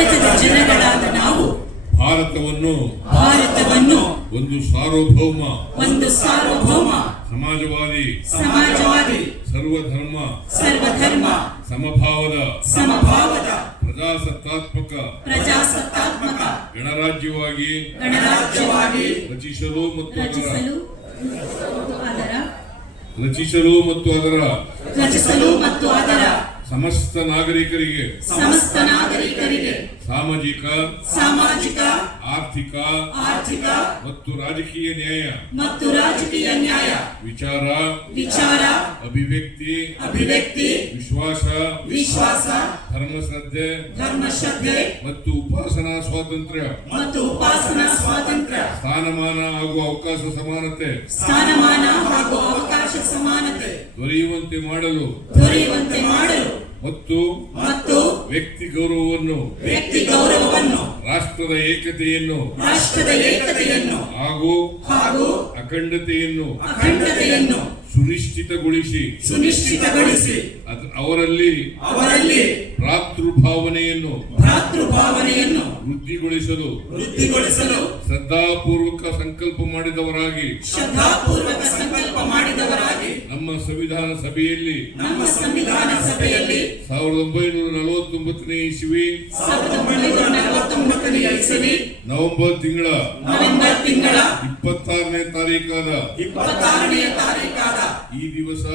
ಭಾರತದ ಜನಗಳಾದ ನಾವು ಭಾರತವನ್ನು ಒಂದು ಸಾರ್ವಭೌಮ ಸಮಾಜವಾದಿ ಸರ್ವಧರ್ಮ ಸಮಭಾವದ ಪ್ರಜಾಸತ್ತಾತ್ಮಕ ಗಣರಾಜ್ಯವಾಗಿ ರಚಿಸಲು ಮತ್ತು ಅದರ ಸಮಸ್ತ ನಾಗರಿಕರಿಗೆ ಸಾಮಾಜಿಕ ಆರ್ಥಿಕ ಮತ್ತು ರಾಜಕೀಯ ನ್ಯಾಯ ವಿಚಾರ ಅಭಿವ್ಯಕ್ತಿ ವಿಶ್ವಾಸ ಧರ್ಮಶ್ರದ್ಧೆ ಮತ್ತು ಉಪಾಸನಾ ಸ್ವಾತಂತ್ರ್ಯ ಸ್ಥಾನಮಾನ ಹಾಗೂ ಅವಕಾಶ ಸಮಾನತೆ ದೊರೆಯುವಂತೆ ಮಾಡಲು ಮತ್ತು ವ್ಯಕ್ತಿ ಗೌರವವನ್ನು ರಾಷ್ಟ್ರದ ಏಕತೆಯನ್ನು ಹಾಗೂ ಅಖಂಡತೆಯನ್ನು ಸುನಿಶ್ಚಿತಗೊಳಿಸಿ ಅವರಲ್ಲಿ ಭ್ರಾತೃಭಾವನೆಯನ್ನು ವೃದ್ಧಿಗೊಳಿಸಲು ಶ್ರದ್ಧಾಪೂರ್ವಕ ಸಂಕಲ್ಪ ಮಾಡಿದವರಾಗಿ ನಮ್ಮ ಸಂವಿಧಾನ ಸಭೆಯಲ್ಲಿ 1949ನೇ ಇಸವಿ ನವೆಂಬರ್ ತಿಂಗಳ 26ನೇ ತಾರೀಕಾದ ಈ ದಿವಸ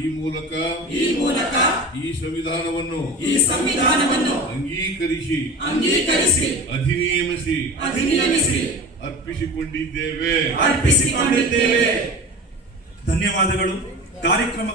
ಈ ಮೂಲಕ ಈ ಸಂವಿಧಾನವನ್ನು ಅಂಗೀಕರಿಸಿ ಅಧಿನಿಯಮಿಸಿ ಅರ್ಪಿಸಿಕೊಂಡಿದ್ದೇವೆ. ಧನ್ಯವಾದಗಳು. ಕಾರ್ಯಕ್ರಮ